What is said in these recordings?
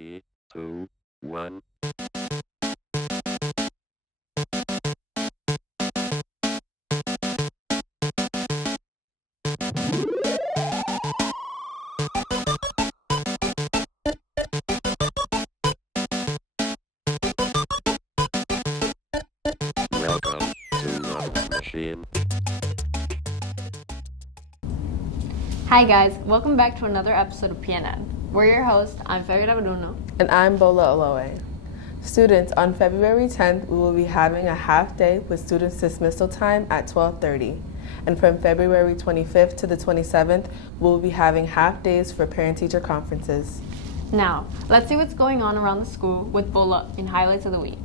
Three, two, one. Welcome to Love Machine. Hi guys, welcome back to another episode of PNN. We're your hosts, I'm Fabiola Bruno. And I'm Bola Olowe. Students, on February 10th, we will be having a half day with students dismissal time at 12:30. And from February 25th to the 27th, we will be having half days for parent-teacher conferences. Now, let's see what's going on around the school with Bola in Highlights of the Week.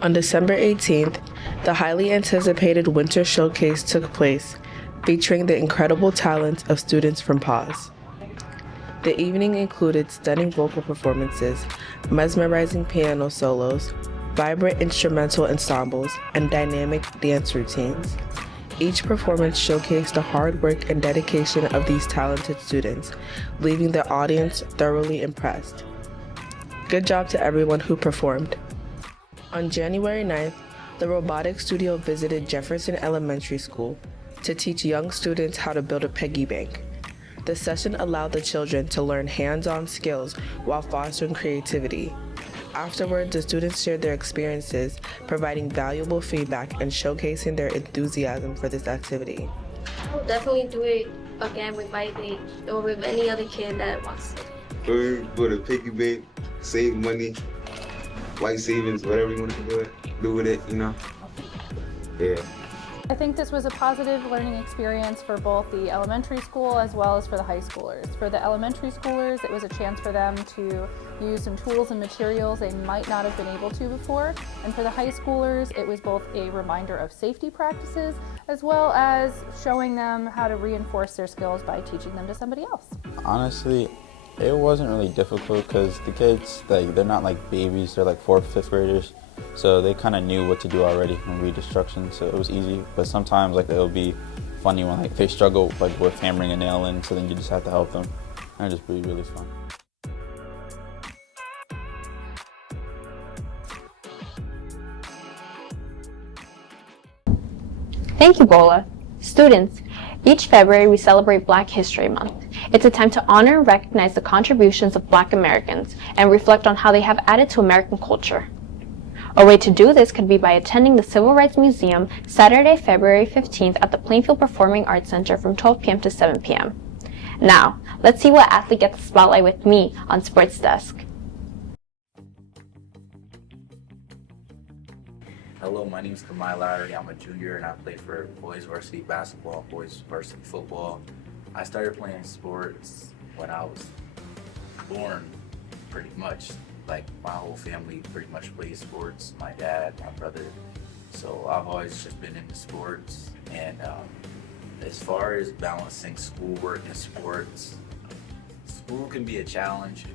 On December 18th, the highly anticipated Winter Showcase took place, featuring the incredible talents of students from PAWS. The evening included stunning vocal performances, mesmerizing piano solos, vibrant instrumental ensembles, and dynamic dance routines. Each performance showcased the hard work and dedication of these talented students, leaving the audience thoroughly impressed. Good job to everyone who performed. On January 9th, the robotics studio visited Jefferson Elementary School to teach young students how to build a piggy bank. The session allowed the children to learn hands-on skills while fostering creativity. Afterwards, the students shared their experiences, providing valuable feedback and showcasing their enthusiasm for this activity. I will definitely do it again with my age or with any other kid that wants it. For the piggy bank, save money, life savings, whatever you want to do with it, you know. Yeah. I think this was a positive learning experience for both the elementary school as well as for the high schoolers. For the elementary schoolers, it was a chance for them to use some tools and materials they might not have been able to before. And for the high schoolers, it was both a reminder of safety practices as well as showing them how to reinforce their skills by teaching them to somebody else. Honestly, it wasn't really difficult because the kids, they're not like babies, they're like 4th, 5th graders. So they kind of knew what to do already and read instructions, so it was easy. But sometimes it'll be funny when they struggle with hammering a nail in, so then you just have to help them. And it's just really fun. Thank you, Bola. Students, each February we celebrate Black History Month. It's a time to honor and recognize the contributions of Black Americans and reflect on how they have added to American culture. A way to do this could be by attending the Civil Rights Museum Saturday, February 15th at the Plainfield Performing Arts Center from 12 p.m. to 7 p.m. Now, let's see what athlete gets the spotlight with me on Sports Desk. Hello, my name is Kamai Lowry. I'm a junior and I play for boys varsity basketball, boys varsity football. I started playing sports when I was born, pretty much. Like my whole family pretty much plays sports, my dad, my brother. So I've always just been into sports. And as far as balancing schoolwork and sports, school can be a challenge.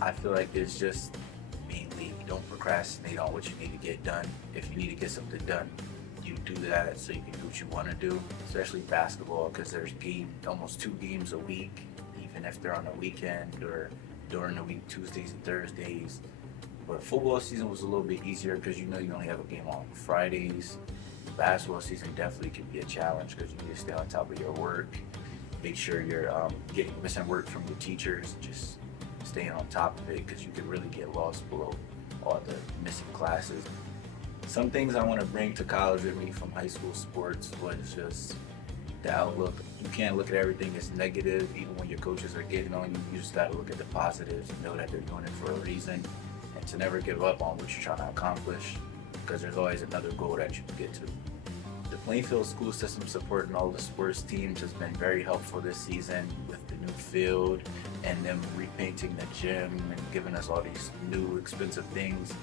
I feel like it's just mainly don't procrastinate on what you need to get done. If you need to get something done, you do that so you can do what you want to do, especially basketball, because there's almost 2 games a week, even if they're on a weekend or during the week, Tuesdays and Thursdays. But football season was a little bit easier because you only have a game on Fridays. Basketball season definitely can be a challenge because you need to stay on top of your work, make sure you're getting missing work from your teachers, just staying on top of it because you could really get lost below all the missing classes. Some things I want to bring to college with me from high school sports was just the outlook. You can't look at everything as negative, even when your coaches are getting on you. You just got to look at the positives and know that they're doing it for a reason, and to never give up on what you're trying to accomplish, because there's always another goal that you can get to. The Plainfield school system supporting all the sports teams has been very helpful this season with the new field and them repainting the gym and giving us all these new expensive things,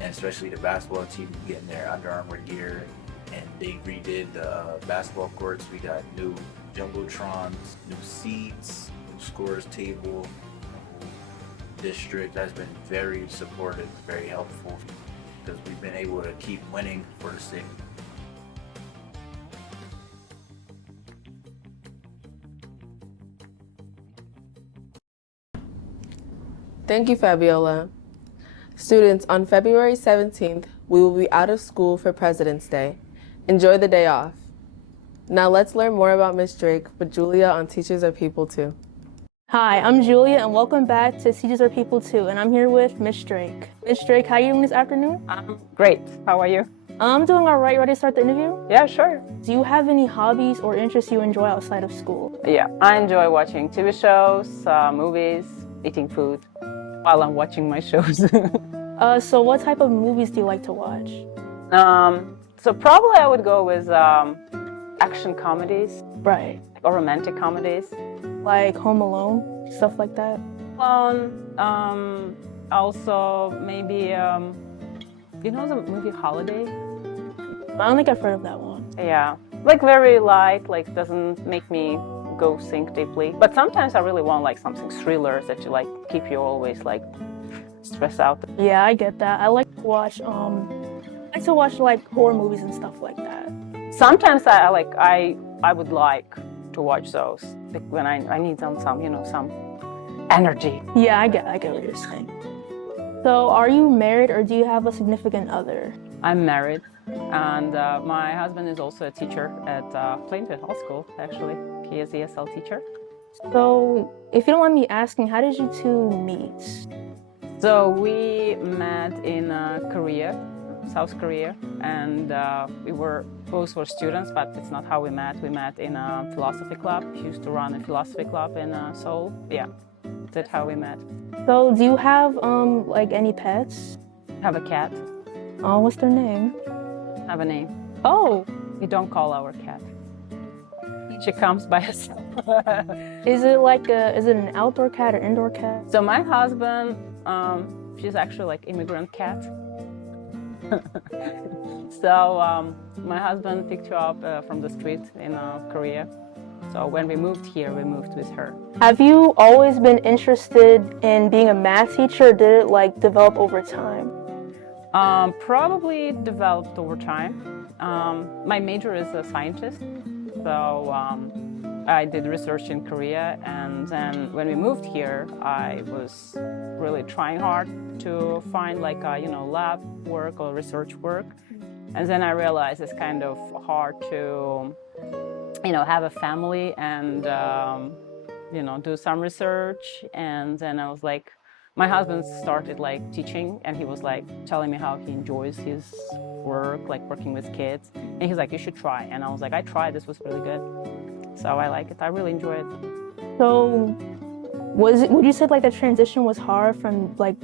and especially the basketball team getting their Under Armour gear, and they redid the basketball courts. We got new jumbotrons, new seats, new scores table. District has been very supportive, very helpful, because we've been able to keep winning for the city. Thank you, Fabiola. Students, on February 17th, we will be out of school for President's Day. Enjoy the day off. Now let's learn more about Miss Drake with Julia on Teachers Are People Too. Hi, I'm Julia, and welcome back to Teachers Are People Too, and I'm here with Miss Drake. Miss Drake, how are you doing this afternoon? Great. How are you? I'm doing all right. Ready to start the interview? Yeah, sure. Do you have any hobbies or interests you enjoy outside of school? Yeah, I enjoy watching TV shows, movies, eating food while I'm watching my shows. So what type of movies do you like to watch? So probably I would go with action comedies. Right. Or romantic comedies. Like Home Alone, stuff like that? Also maybe, you know the movie Holiday? I don't think I've heard of that one. Yeah, like very light, like doesn't make me go think deeply. But sometimes I really want like something thrillers that you like keep you always like stressed out. Yeah, I get that. I like to watch like horror movies and stuff like that. Sometimes I would like to watch those like when I need some energy. Yeah, I get what you're saying. So are you married or do you have a significant other? I'm married, and my husband is also a teacher at Plainfield High School, actually. He is ESL teacher. So if you don't mind me asking, how did you two meet? So we met in Korea, South Korea, and we both were students, but it's not how we met. We met in a philosophy club. He used to run a philosophy club in Seoul. Yeah, that's how we met. So do you have like any pets? I have a cat. Oh, what's their name? I have a name. Oh, We don't call our cat. She comes by herself. is it an outdoor cat or indoor cat? So my husband, she's actually like immigrant cat. So my husband picked her up from the street in Korea. So when we moved here, we moved with her. Have you always been interested in being a math teacher, or did it like develop over time? Probably developed over time. My major is a scientist, so I did research in Korea, and then when we moved here, I was really trying hard to find like lab work or research work, and then I realized it's kind of hard to have a family and do some research, and then I was like, my husband started like teaching, and he was like telling me how he enjoys his work, like working with kids, and he's like, you should try, and I was like, I tried, this was really good, so I like it, I really enjoy it. So would you say like the transition was hard from like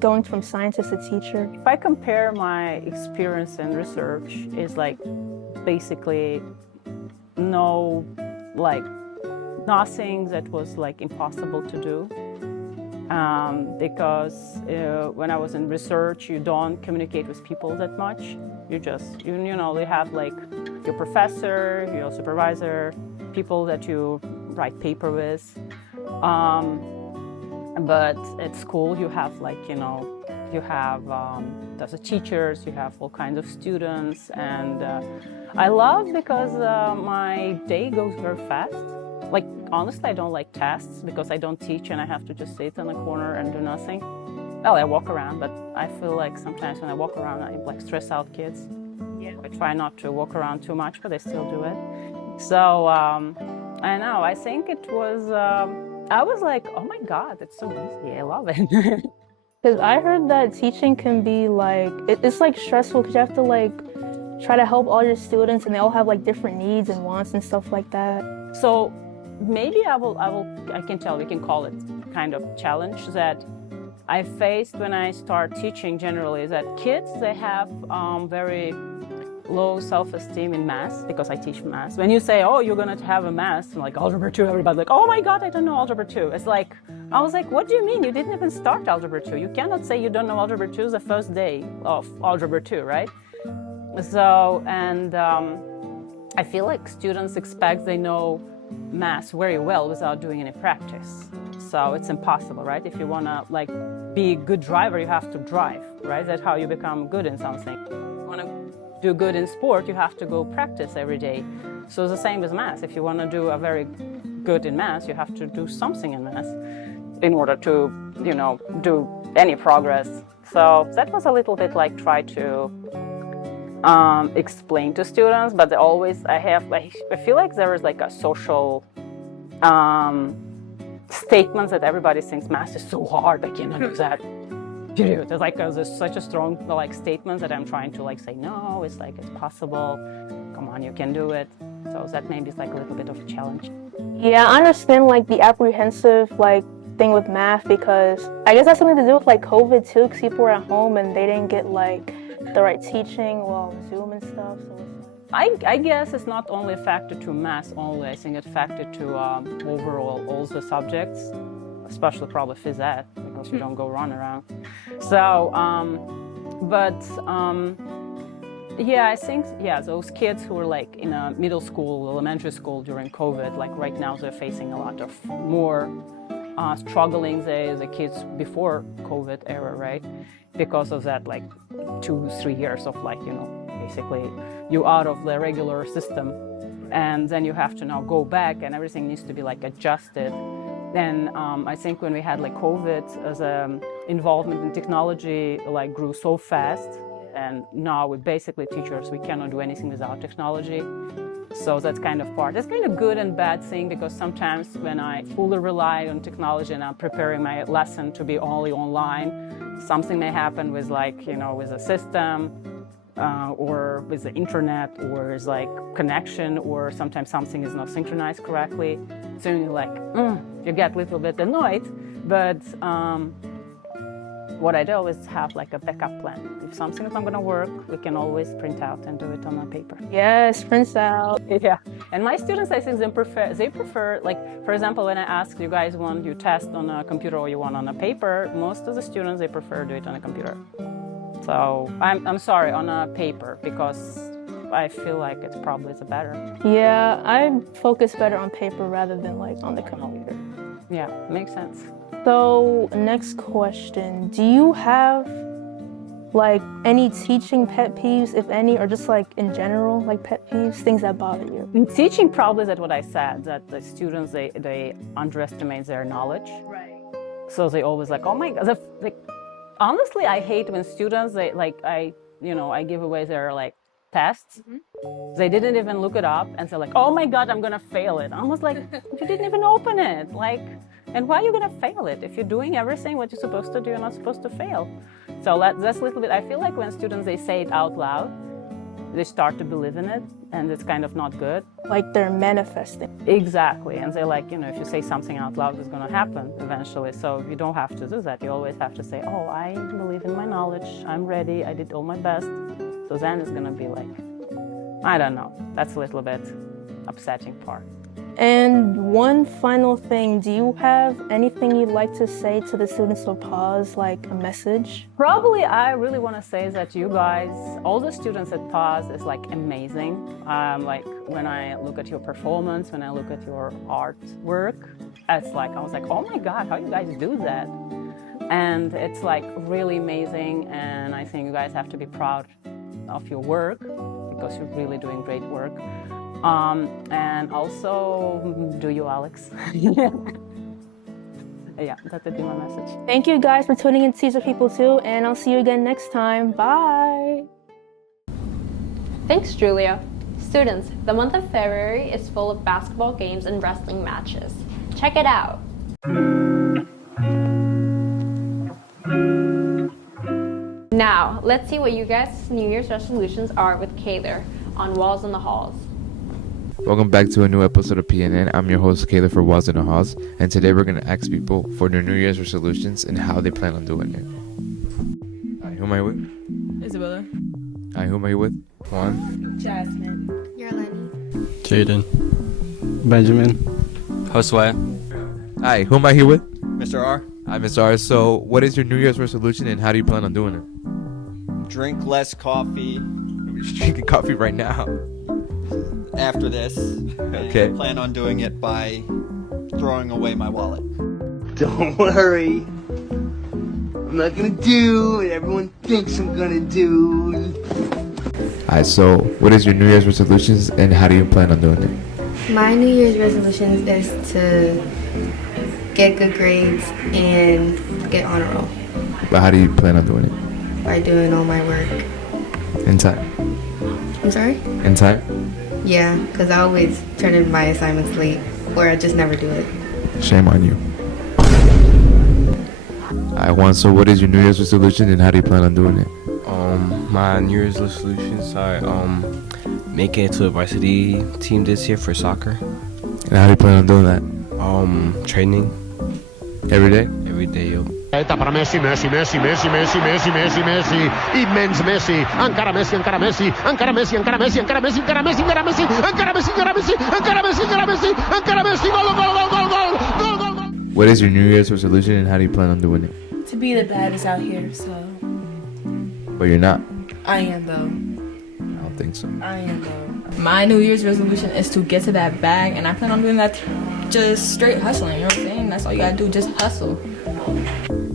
going from scientist to teacher? If I compare my experience in research, is like basically nothing that was like impossible to do. Because when I was in research, you don't communicate with people that much. You just, you have like your professor, your supervisor, people that you write paper with. But at school, you have like, you have the teachers, you have all kinds of students, and I love because my day goes very fast. Like, honestly, I don't like tests because I don't teach and I have to just sit in a corner and do nothing. Well, I walk around, but I feel like sometimes when I walk around, I like stress out kids. Yeah. I try not to walk around too much, but I still do it. So, I know, I think it was, I was like, oh my God, it's so easy, I love it. Because I heard that teaching can be like, it's like stressful because you have to like try to help all your students and they all have like different needs and wants and stuff like that. So maybe I can tell, we can call it kind of challenge that I faced when I start teaching generally, is that kids, they have very low self-esteem in math, because I teach math. When you say, oh, you're going to have a math, like Algebra 2, everybody's like, oh my God, I don't know Algebra 2. It's like, I was like, what do you mean? You didn't even start Algebra 2. You cannot say you don't know Algebra 2 the first day of Algebra 2, right? So, and I feel like students expect they know math very well without doing any practice. So it's impossible, right? If you want to like be a good driver, you have to drive, right? That's how you become good in something. If you want to do good in sport, you have to go practice every day. So it's the same with math. If you want to do a very good in math, you have to do something in math in order to, you know, do any progress. So that was a little bit like try to explain to students, but they always, I feel like there is like a social statements that everybody thinks math is so hard, I cannot do that. Period. There's like there's such a strong like statement that I'm trying to like say no, it's like it's possible. Come on, you can do it. So that maybe is like a little bit of a challenge. Yeah, I understand like the apprehensive like thing with math because I guess that's something to do with like COVID too, because people were at home and they didn't get like the right teaching while Zoom and stuff. So I guess it's not only a factor to math only. I think it's a factor to overall all the subjects, especially probably phys ed, because you don't go run around. So, yeah, I think, yeah, those kids who were like in a middle school, elementary school during COVID, like right now they're facing a lot of more struggling the kids before COVID era, right? Because of that like 2-3 years of like, you know, basically you out of the regular system and then you have to now go back and everything needs to be like adjusted. Then I think when we had like COVID, as involvement in technology like grew so fast, and now with basically teachers, we cannot do anything without technology. So that's kind of part. That's kind of good and bad thing because sometimes when I fully rely on technology and I'm preparing my lesson to be only online, something may happen with like, you know, with the system or with the internet or is like connection or sometimes something is not synchronized correctly. So you're like, you get a little bit annoyed, but what I do is have like a backup plan. If something is not going to work, we can always print out and do it on a paper. yes, prints out. Yeah, and my students, I think they prefer like, for example, when I ask you guys want you test on a computer or you want on a paper, most of the students, they prefer do it on a computer. So I'm sorry, on a paper, because I feel like it's probably the better. Yeah, I focus better on paper rather than like on the computer. Yeah, makes sense. So next question, do you have like any teaching pet peeves, if any, or just like in general, like pet peeves, things that bother you? In teaching, probably that what I said, that the students, they underestimate their knowledge. Right. So they always like, oh my God, like, honestly, I hate when students, they like, I give away their like tests. They didn't even look it up and they're like, oh my God, I'm gonna fail it. I was like, you didn't even open it. Like, and why are you gonna fail it? If you're doing everything what you're supposed to do, you're not supposed to fail. So that's a little bit, I feel like when students, they say it out loud, they start to believe in it and it's kind of not good. Like they're manifesting. Exactly, and they're like, you know, if you say something out loud, it's gonna happen eventually. So you don't have to do that. You always have to say, oh, I believe in my knowledge. I'm ready. I did all my best. So then it's gonna be like, I don't know. That's a little bit upsetting part. And one final thing, do you have anything you'd like to say to the students of PAWS, like a message? Probably I really want to say that you guys, all the students at PAWS is like amazing. Like when I look at your performance, when I look at your artwork, it's like, I was like, oh my God, how you guys do that? And it's like really amazing, and I think you guys have to be proud of your work because you're really doing great work. And also, do you, Alex? Yeah, that would be my message. Thank you guys for tuning in to Teach the People too, and I'll see you again next time. Bye! Thanks, Julia. Students, the month of February is full of basketball games and wrestling matches. Check it out. Now, let's see what you guys' New Year's resolutions are with Kaylor on Walls in the Halls. Welcome back to a new episode of PNN. I'm your host, Kaylor for Walls in the Halls, and today we're going to ask people for their New Year's resolutions and how they plan on doing it. Hi, who am I with? Isabella. Hi, who am I with? Juan. Jasmine. Yerleni. Jaden. Benjamin. Josue. Hi, who am I here with? Mr. R. Hi, Mr. R. So, what is your New Year's resolution and how do you plan on doing it? Drink less coffee. We're just drinking coffee right now. after this. Okay. I plan on doing it by throwing away my wallet. Don't worry. I'm not gonna do what everyone thinks I'm gonna do. Alright, so what is your New Year's resolutions and how do you plan on doing it? My New Year's resolution is to get good grades and get honor roll But how do you plan on doing it? by doing all my work. In time? I'm sorry? In time? Yeah, because I always turn in my assignments late, or I just never do it. Shame on you. Alright, Juan, so what is your New Year's resolution and how do you plan on doing it? My New Year's resolutions are making it to a varsity team this year for soccer. And how do you plan on doing that? Training. Every day? Every day, yo. Para Messi, Messi, Messi, Messi, Messi, Messi, Messi, Messi, immens Messi, encara Messi, encara Messi, encara Messi, encara Messi, encara Messi, encara Messi, encara Messi, encara Messi, encara Messi, encara Messi, encara Messi, encara Messi, gol, gol, gol, gol, gol, gol, gol. What is your New Year's resolution and how do you plan on doing it? To be the baddest out here, so But you're not. I am though. I don't think so. I am though. My New Year's resolution is to get to that bag, and I plan on doing that just straight hustling. You know what I'm saying? That's all you gotta do, just hustle.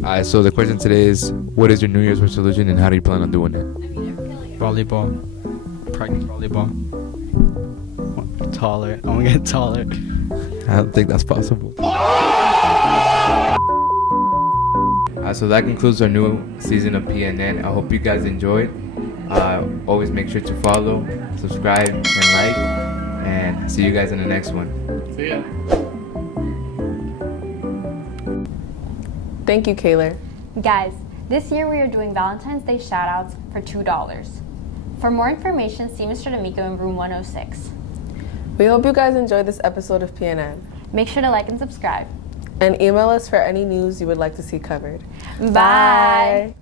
Alright, so the question today is, what is your New Year's resolution and how do you plan on doing it? Volleyball. Practice volleyball. Taller. I want to get taller. I don't think that's possible. So that concludes our new season of PNN. I hope you guys enjoyed. Always make sure to follow, subscribe, and like. And see you guys in the next one. See ya. Thank you, Kayla. Guys, this year we are doing Valentine's Day shoutouts for $2. For more information, see Mr. D'Amico in room 106. We hope you guys enjoyed this episode of PNN. Make sure to like and subscribe. And email us for any news you would like to see covered. Bye.